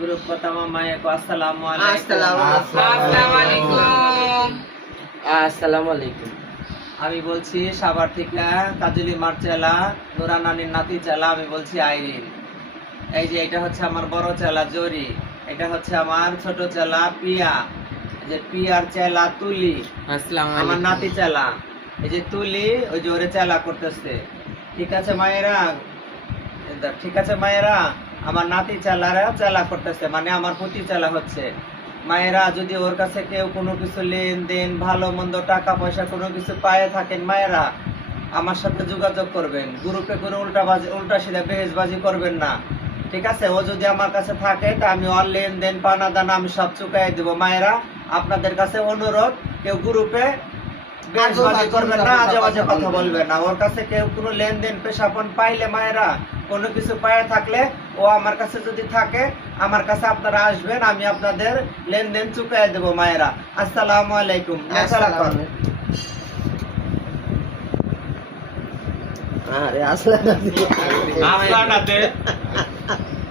Group কথা মামায়ে কো আসসালামু আলাইকুম। আসসালামু আলাইকুম। আসসালামু আলাইকুম। আমি বলছি সাভার থেকে কাজলি মার্চেলা নুরা নানির নাতি চেলা, আমি বলছি আইরিন। এই যে এটা হচ্ছে আমার বড় চেলা জরি, এটা হচ্ছে আমার ছোট চেলা পিয়া, যে পিয়ার চেলা তুলি আসসালামু আমার আলাইকুম। নাতি চেলা। এই যে তুলি ওই যে ওরে চেলা করতেছে। ঠিক আছে মায়েরা, ঠিক আছে মায়েরা, আমার নাতি চেলারা চেলা করতেছে, মানে আমার প্রতি চেলা হচ্ছে। মায়েরা যদি ওর কাছে কেউ কোনো কিছু লেনদেন ভালো মন্দ টাকা পয়সা কোনো কিছু পায়ে থাকেন, মায়েরা আমার সাথে যোগাযোগ করবেন। গ্রুপে কোনো উল্টা সিধা বেহেজবাজি করবেন না, ঠিক আছে? ও যদি আমার কাছে থাকে তা আমি ওর লেনদেন পানা দানা আমি সব চুকাই দেবো। মায়েরা আপনাদের কাছে অনুরোধ, কেউ গ্রুপে বেহেজবাজি করবেন না, আজে বাজে কথা বলবেন না। ওর কাছে কেউ কোনো লেনদেন পেশাপন পাইলে, মায়েরা কোনো কিছু পায়ে থাকলে ও আমার কাছে যদি থাকে, আমার কাছে আপনারা আসবেন, আমি আপনাদের লেনদেন চুকাই দেবো। মায়েরা আসসালামু আলাইকুম। আরে আসসালামু আসলানাতে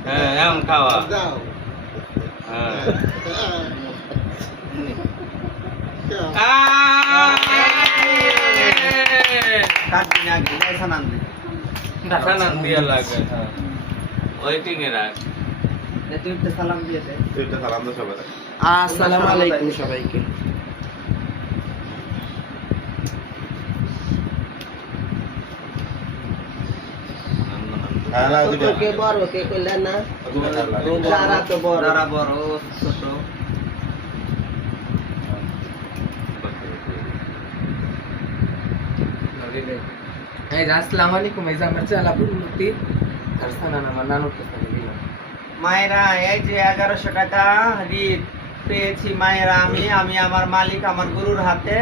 হ্যাঁ এমন খাওয়া হ্যাঁ কাটবি না আগে, পয়সা না আনবি। সানান দিয়ে লাগে ওয়েটিং এ রাখ তুই একটু সালাম দিয়ে দে। আসসালামু আলাইকুম সবাইকে। ছোট কে বড় কে কইলে না? যারা তো বড়। যারা বড় ছোট এই যে আসসালামু আলাইকুম। এই যে আমার চালা পুরুতি আর সানান আমার নানুর কাছে দিলাম। মায়েরা, এই যে 1100 টাকা রিট পেয়েছি মায়েরা, আমি আমার মালিক আমার গুরুর হাতে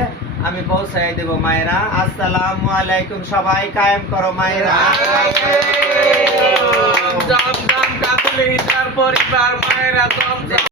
আমি পৌঁছাই দেব। মায়েরা আসসালামু আলাইকুম। সবাই কায়েম করো মায়েরা। জমজম কাকুলি তার পরিবার মায়েরা জমজম